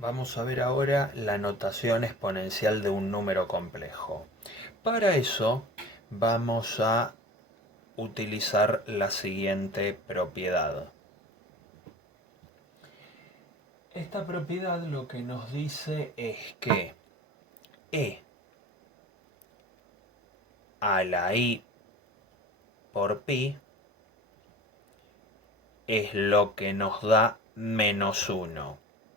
Vamos a ver ahora la notación exponencial de un número complejo. Para eso vamos a utilizar la siguiente propiedad. Esta propiedad lo que nos dice es que e a la i por pi es lo que nos da -1.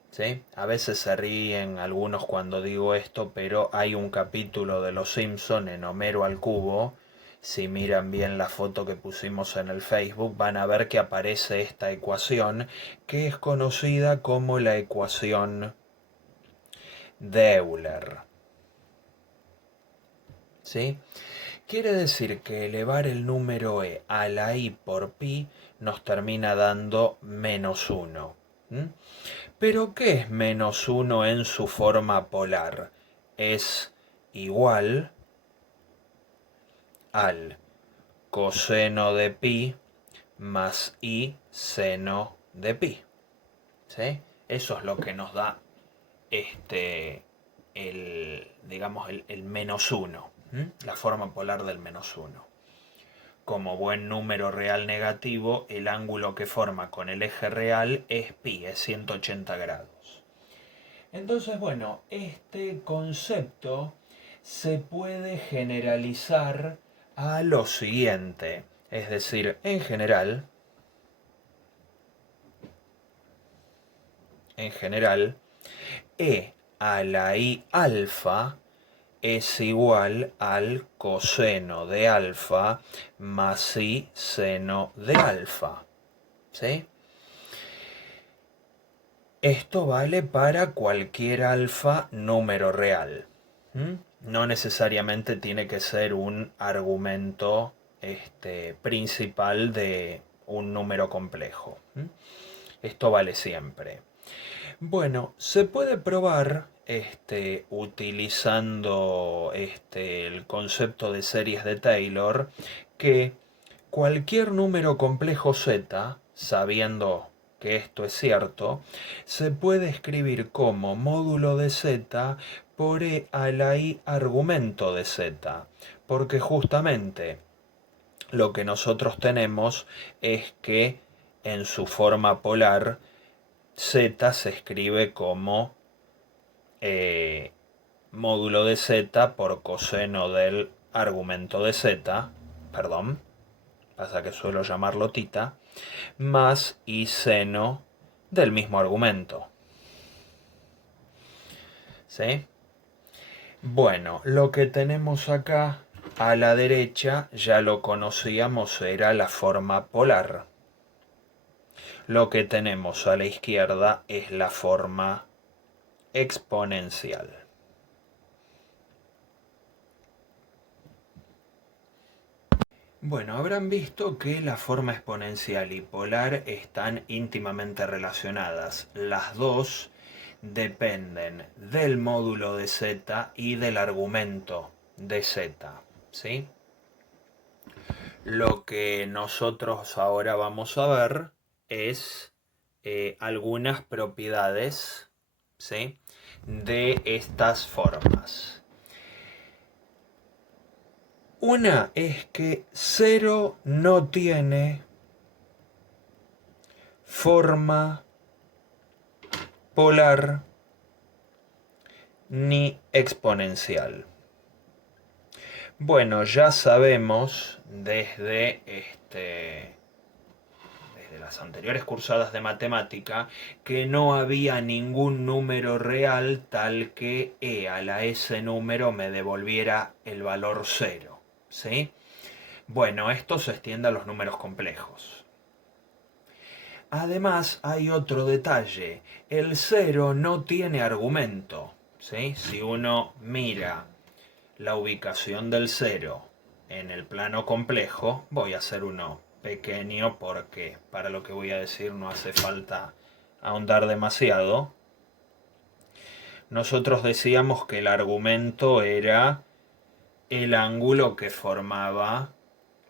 ¿Sí? A veces se ríen algunos cuando digo esto, pero hay un capítulo de Los Simpson en Homero al cubo. Si miran bien la foto que pusimos en el Facebook, van a ver que aparece esta ecuación que es conocida como la ecuación de Euler. ¿Sí? Quiere decir que elevar el número e a la i por pi nos termina dando -1. Pero ¿qué es -1 en su forma polar? Es igual al coseno de pi más i seno de pi. ¿Sí? Eso es lo que nos da digamos, el -1, la forma polar del -1. Como buen número real negativo, el ángulo que forma con el eje real es pi, es 180 grados. Entonces, bueno, este concepto se puede generalizar a lo siguiente. Es decir, en general, e a la i alfa es igual al coseno de alfa más i seno de alfa. ¿Sí? Esto vale para cualquier alfa número real. No necesariamente tiene que ser un argumento principal de un número complejo. Esto vale siempre. Bueno, se puede probar utilizando el concepto de series de Taylor que cualquier número complejo z, sabiendo que esto es cierto, se puede escribir como módulo de z por e a la i argumento de z, porque justamente lo que nosotros tenemos es que en su forma polar z se escribe como módulo de z por coseno del argumento de z, perdón, pasa que suelo llamarlo tita, más y seno del mismo argumento. ¿Sí? Bueno, lo que tenemos acá a la derecha ya lo conocíamos, era la forma polar. Lo que tenemos a la izquierda es la forma exponencial. Bueno, habrán visto que la forma exponencial y polar están íntimamente relacionadas. Las dos dependen del módulo de z y del argumento de z. ¿Sí? Lo que nosotros ahora vamos a ver es algunas propiedades, ¿sí?, de estas formas. Una es que 0 no tiene forma polar ni exponencial. Bueno, ya sabemos desde las anteriores cursadas de matemática que no había ningún número real tal que e a la s número me devolviera el valor 0. ¿Sí? Bueno, esto se extiende a los números complejos. Además, hay otro detalle. El 0 no tiene argumento. ¿Sí? Si uno mira la ubicación del 0 en el plano complejo, voy a hacer uno pequeño porque para lo que voy a decir no hace falta ahondar demasiado. Nosotros decíamos que el argumento era el ángulo que formaba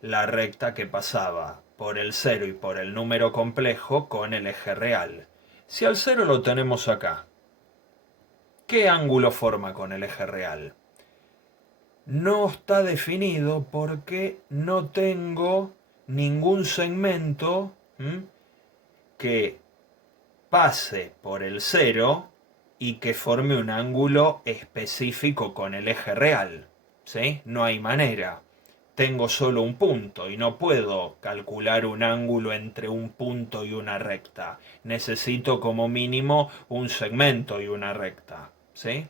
la recta que pasaba por el 0 y por el número complejo con el eje real. Si al 0 lo tenemos acá, ¿Qué ángulo forma con el eje real? No está definido porque no tengo ningún segmento que pase por el 0 y que forme un ángulo específico con el eje real. ¿Sí? No hay manera. Tengo solo un punto y no puedo calcular un ángulo entre un punto y una recta. Necesito como mínimo un segmento y una recta. ¿Sí?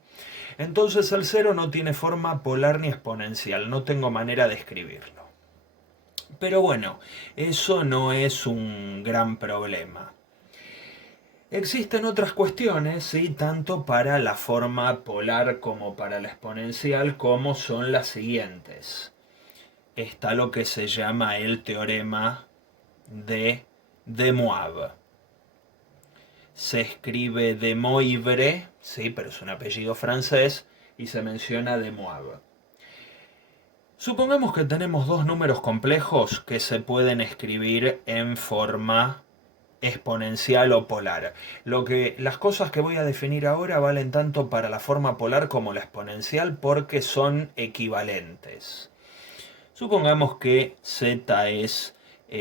Entonces el 0 no tiene forma polar ni exponencial. No tengo manera de escribirlo. Pero bueno, eso no es un gran problema. Existen otras cuestiones, ¿sí? Tanto para la forma polar como para la exponencial, como son las siguientes. Está lo que se llama el teorema de De Moivre. Se escribe de Moivre, sí, pero es un apellido francés, y se menciona De Moivre. Supongamos que tenemos dos números complejos que se pueden escribir en forma exponencial o polar. Las cosas que voy a definir ahora valen tanto para la forma polar como la exponencial porque son equivalentes. Supongamos que z es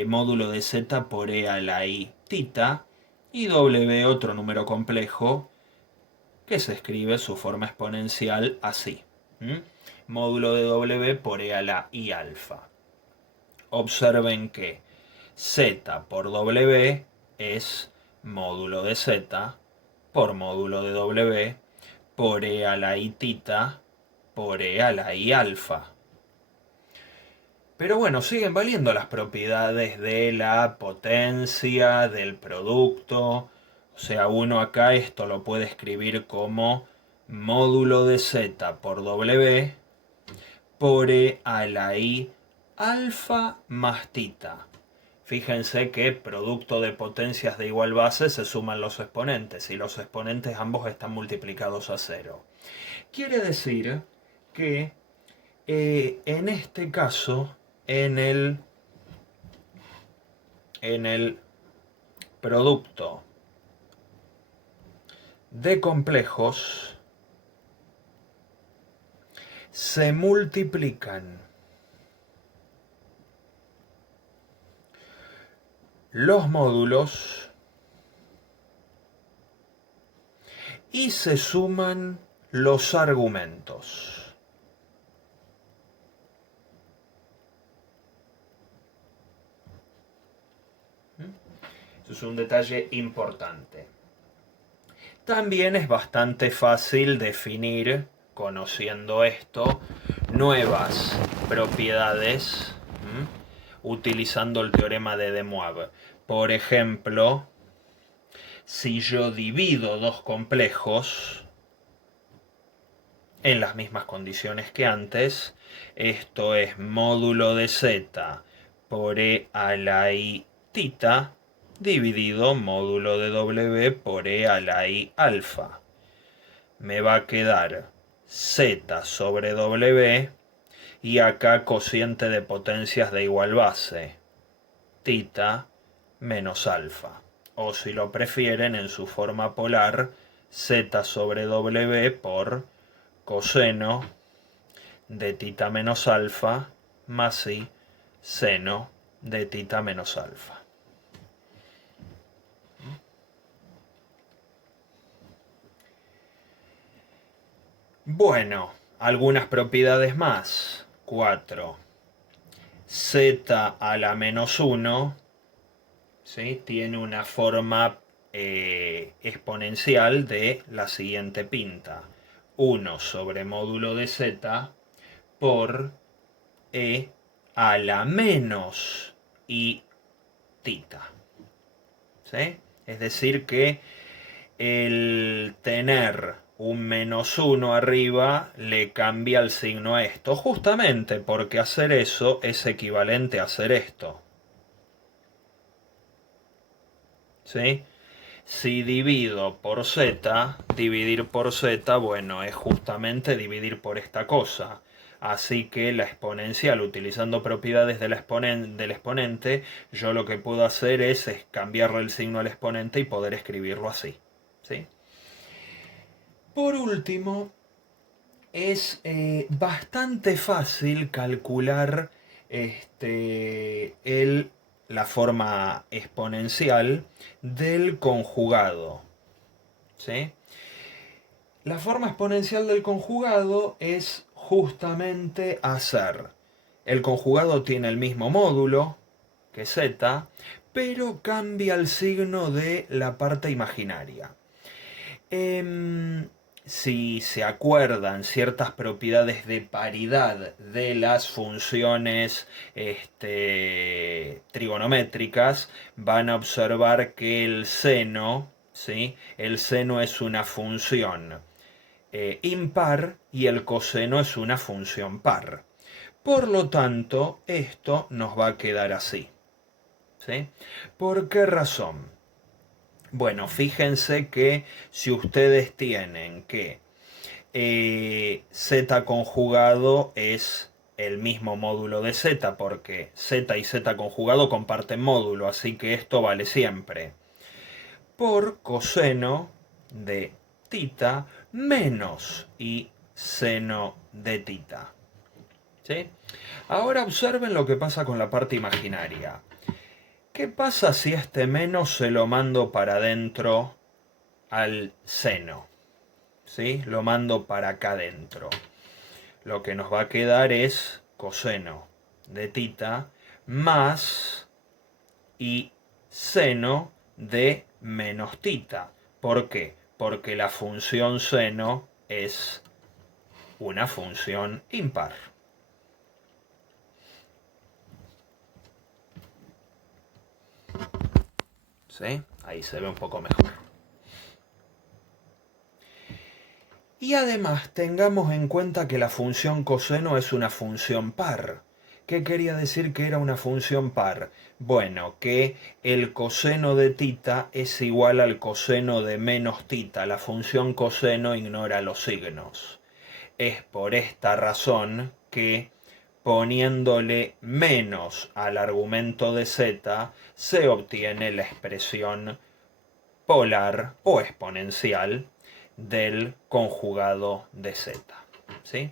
módulo de z por e a la i tita y w otro número complejo que se escribe su forma exponencial así. Módulo de w por e a la i alfa. Observen que z por w es módulo de z por módulo de w por e a la i tita por e a la i alfa. Pero bueno, siguen valiendo las propiedades de la potencia, del producto. O sea, uno acá esto lo puede escribir como módulo de z por w por e a la i alfa más tita. Fíjense que producto de potencias de igual base se suman los exponentes y los exponentes ambos están multiplicados a 0. Quiere decir que en este caso, en el producto de complejos se multiplican los módulos y se suman los argumentos. Eso es un detalle importante. También es bastante fácil definir, conociendo esto, nuevas propiedades utilizando el teorema de De Moivre. Por ejemplo, si yo divido dos complejos en las mismas condiciones que antes, esto es módulo de z por e a la i tita dividido módulo de w por e a la i alfa. Me va a quedar z sobre w y acá cociente de potencias de igual base, tita menos alfa. O si lo prefieren en su forma polar, z sobre w por coseno de tita menos alfa más i seno de tita menos alfa. Bueno, algunas propiedades más. 4. Z a la menos 1, ¿sí? Tiene una forma exponencial de la siguiente pinta. 1 sobre módulo de z por e a la menos i tita. ¿Sí? Es decir que el tener un menos 1 arriba le cambia el signo a esto, justamente porque hacer eso es equivalente a hacer esto. ¿Sí? Si divido por z, dividir por z, bueno, es justamente dividir por esta cosa. Así que la exponencial, utilizando propiedades del exponente, yo lo que puedo hacer es cambiarle el signo al exponente y poder escribirlo así. ¿Sí? Por último, es bastante fácil calcular la forma exponencial del conjugado, ¿sí? La forma exponencial del conjugado es justamente hacer. El conjugado tiene el mismo módulo que z, pero cambia el signo de la parte imaginaria. Si se acuerdan ciertas propiedades de paridad de las funciones trigonométricas, van a observar que el seno, ¿sí? El seno es una función impar y el coseno es una función par. Por lo tanto, esto nos va a quedar así, ¿sí? ¿Por qué razón? Bueno, fíjense que si ustedes tienen que z conjugado es el mismo módulo de z, porque z y z conjugado comparten módulo, así que esto vale siempre. Por coseno de tita menos y seno de tita. ¿Sí? Ahora observen lo que pasa con la parte imaginaria. ¿Qué pasa si este menos se lo mando para adentro al seno? ¿Sí? Lo mando para acá adentro. Lo que nos va a quedar es coseno de tita más y seno de menos tita. ¿Por qué? Porque la función seno es una función impar. ¿Sí? Ahí se ve un poco mejor. Y además tengamos en cuenta que la función coseno es una función par. ¿Qué quería decir que era una función par? Bueno, que el coseno de tita es igual al coseno de menos tita. La función coseno ignora los signos. Es por esta razón que poniéndole menos al argumento de z se obtiene la expresión polar o exponencial del conjugado de z. ¿Sí?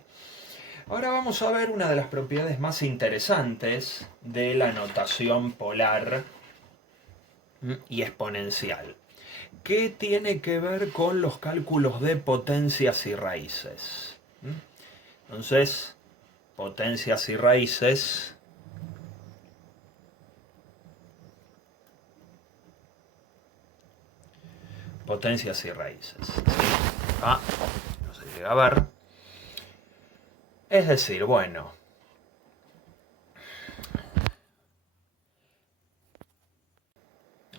Ahora vamos a ver una de las propiedades más interesantes de la notación polar y exponencial, que tiene que ver con los cálculos de potencias y raíces. Entonces, potencias y raíces potencias y raíces. No se llega a ver. Es decir, bueno,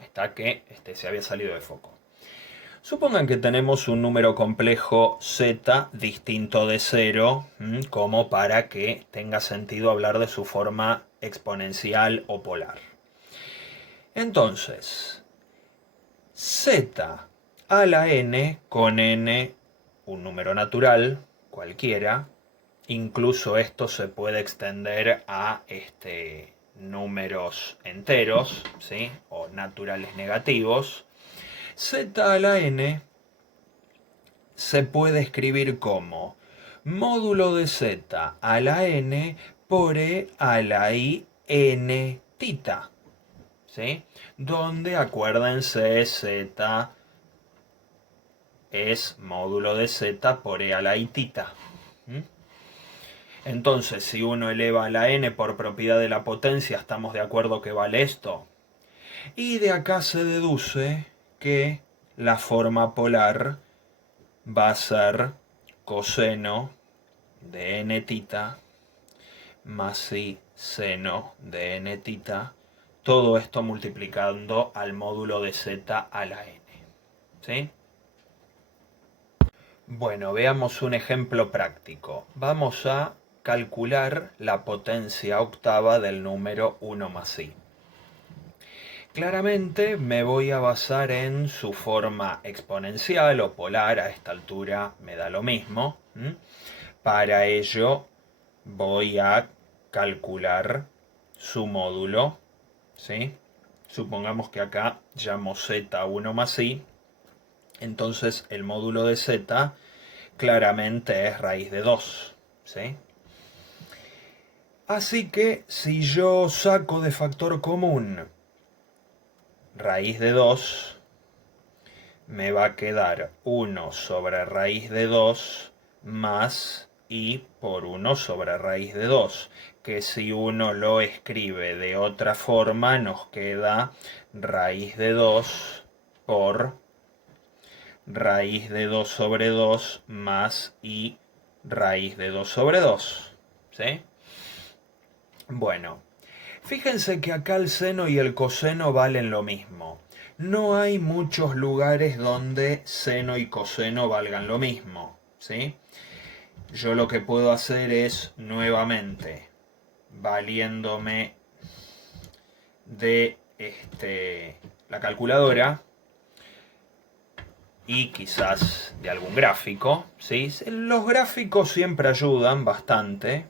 está que se había salido de foco. Supongan que tenemos un número complejo z distinto de 0, como para que tenga sentido hablar de su forma exponencial o polar. Entonces, z a la n, con n un número natural, cualquiera, incluso esto se puede extender a números enteros, ¿sí? O naturales negativos. Z a la n se puede escribir como módulo de z a la n por e a la i n tita, ¿sí? Donde, acuérdense, z es módulo de z por e a la i tita. Entonces, si uno eleva a la n por propiedad de la potencia, ¿estamos de acuerdo que vale esto? Y de acá se deduce que la forma polar va a ser coseno de n tita más i seno de n tita, todo esto multiplicando al módulo de z a la n. ¿Sí? Bueno, veamos un ejemplo práctico. Vamos a calcular la potencia octava del número 1 más i. Claramente me voy a basar en su forma exponencial o polar, a esta altura me da lo mismo. Para ello voy a calcular su módulo, ¿sí? Supongamos que acá llamo z1 más i, entonces el módulo de z claramente es raíz de 2, ¿sí? Así que si yo saco de factor común raíz de 2, me va a quedar 1 sobre raíz de 2 más i por 1 sobre raíz de 2, que si uno lo escribe de otra forma nos queda raíz de 2 por raíz de 2 sobre 2 más i raíz de 2 sobre 2. ¿Sí? Bueno, fíjense que acá el seno y el coseno valen lo mismo. No hay muchos lugares donde seno y coseno valgan lo mismo. ¿Sí? Yo lo que puedo hacer es, nuevamente, valiéndome de la calculadora y quizás de algún gráfico, ¿sí? Los gráficos siempre ayudan bastante.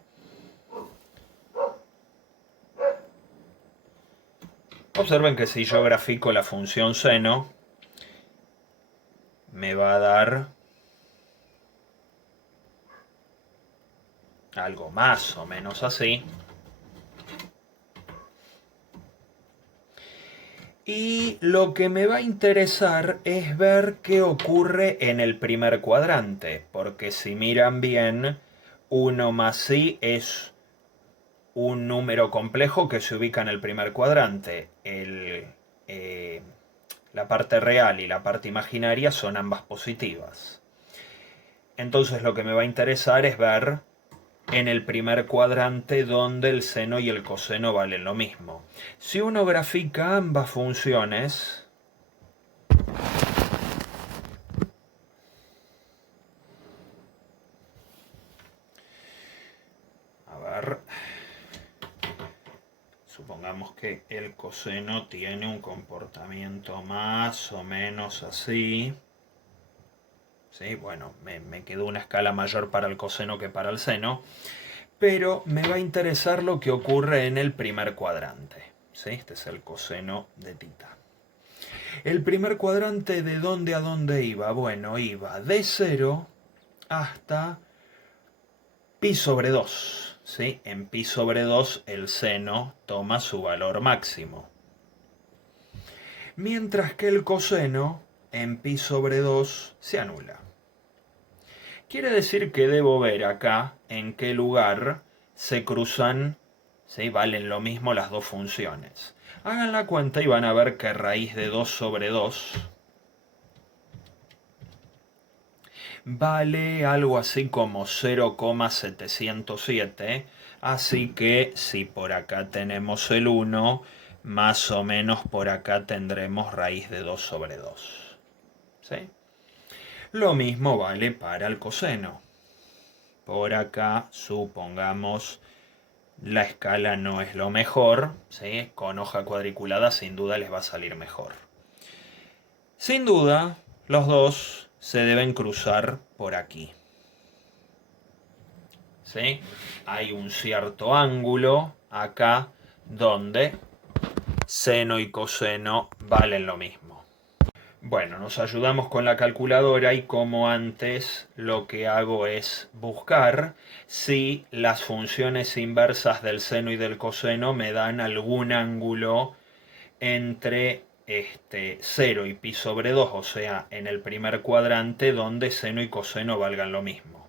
Observen que si yo grafico la función seno, me va a dar algo más o menos así. Y lo que me va a interesar es ver qué ocurre en el primer cuadrante, porque si miran bien, 1 más i es un número complejo que se ubica en el primer cuadrante. La parte real y la parte imaginaria son ambas positivas. Entonces lo que me va a interesar es ver en el primer cuadrante donde el seno y el coseno valen lo mismo. Si uno grafica ambas funciones, a ver, supongamos que el coseno tiene un comportamiento más o menos así. ¿Sí? Bueno, me quedó una escala mayor para el coseno que para el seno, pero me va a interesar lo que ocurre en el primer cuadrante. ¿Sí? Este es el coseno de tita. El primer cuadrante, ¿de dónde a dónde iba? Bueno, iba de 0 hasta pi sobre 2. ¿Sí? En pi sobre 2 el seno toma su valor máximo. Mientras que el coseno en pi sobre 2 se anula. Quiere decir que debo ver acá en qué lugar se cruzan, ¿sí? Valen lo mismo las dos funciones. Hagan la cuenta y van a ver que raíz de 2 sobre 2 vale algo así como 0,707. Así que si por acá tenemos el 1, más o menos por acá tendremos raíz de 2 sobre 2. ¿Sí? Lo mismo vale para el coseno. Por acá, supongamos, la escala no es lo mejor, ¿sí? Con hoja cuadriculada sin duda les va a salir mejor. Sin duda, los dos se deben cruzar por aquí. ¿Sí? Hay un cierto ángulo acá donde seno y coseno valen lo mismo. Bueno, nos ayudamos con la calculadora y como antes lo que hago es buscar si las funciones inversas del seno y del coseno me dan algún ángulo entre 0 y pi sobre 2, o sea, en el primer cuadrante donde seno y coseno valgan lo mismo.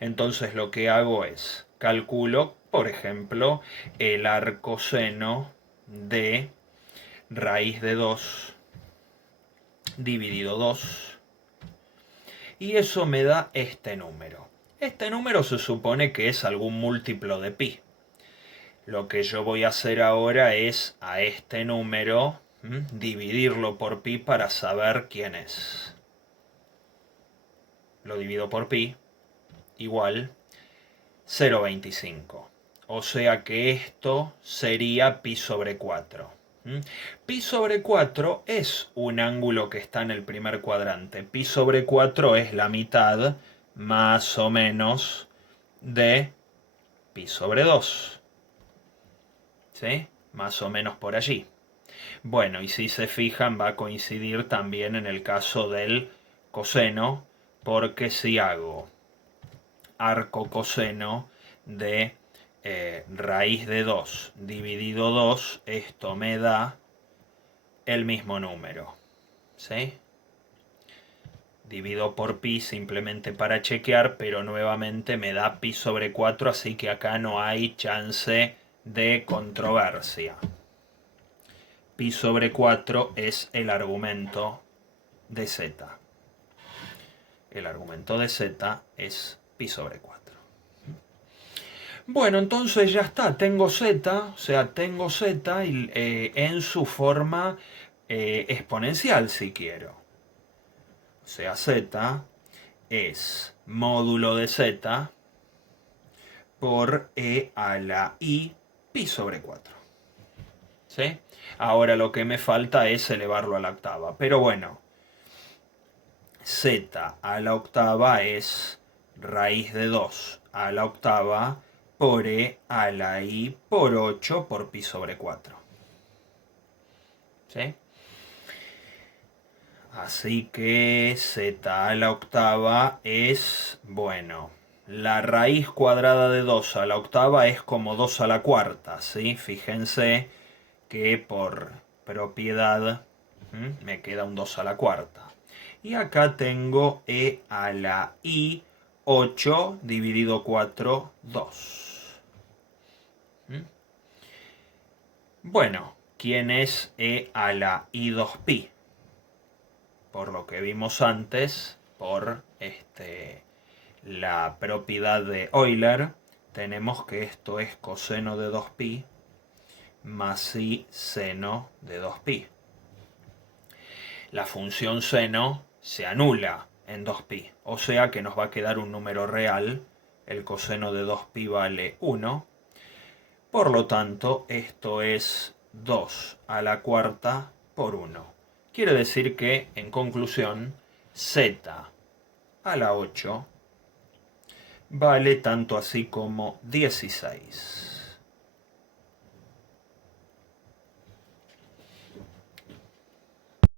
Entonces lo que hago es calculo, por ejemplo, el arcoseno de raíz de 2 dividido 2 y eso me da este número. Este número se supone que es algún múltiplo de pi. Lo que yo voy a hacer ahora es a este número dividirlo por pi para saber quién es. Lo divido por pi igual 0,25. O sea que esto sería pi sobre 4. Pi sobre 4 es un ángulo que está en el primer cuadrante. Pi sobre 4 es la mitad, más o menos, de pi sobre 2. ¿Sí? Más o menos por allí. Bueno, y si se fijan va a coincidir también en el caso del coseno porque si hago arco coseno de raíz de 2 dividido 2, esto me da el mismo número, ¿sí? Divido por pi simplemente para chequear, pero nuevamente me da pi sobre 4, así que acá no hay chance de controversia. Pi sobre 4 es el argumento de z. El argumento de z es pi sobre 4. Bueno, entonces ya está, tengo z, o sea, tengo z en su forma exponencial si quiero. O sea, z es módulo de z por e a la i pi sobre 4. ¿Sí? Ahora lo que me falta es elevarlo a la octava. Pero bueno, z a la octava es raíz de 2 a la octava por e a la i por 8 por pi sobre 4. ¿Sí? Así que z a la octava es, bueno, la raíz cuadrada de 2 a la octava es como 2 a la cuarta, ¿sí? Fíjense que por propiedad me queda un 2 a la cuarta. Y acá tengo e a la i 8 dividido 4, 2. Bueno, ¿quién es e a la i 2pi? Por lo que vimos antes, por la propiedad de Euler, tenemos que esto es coseno de 2pi más i seno de 2pi. La función seno se anula en 2pi, o sea que nos va a quedar un número real. El coseno de 2pi vale 1. Por lo tanto, esto es 2 a la cuarta por 1. Quiere decir que, en conclusión, z a la 8 vale tanto así como 16.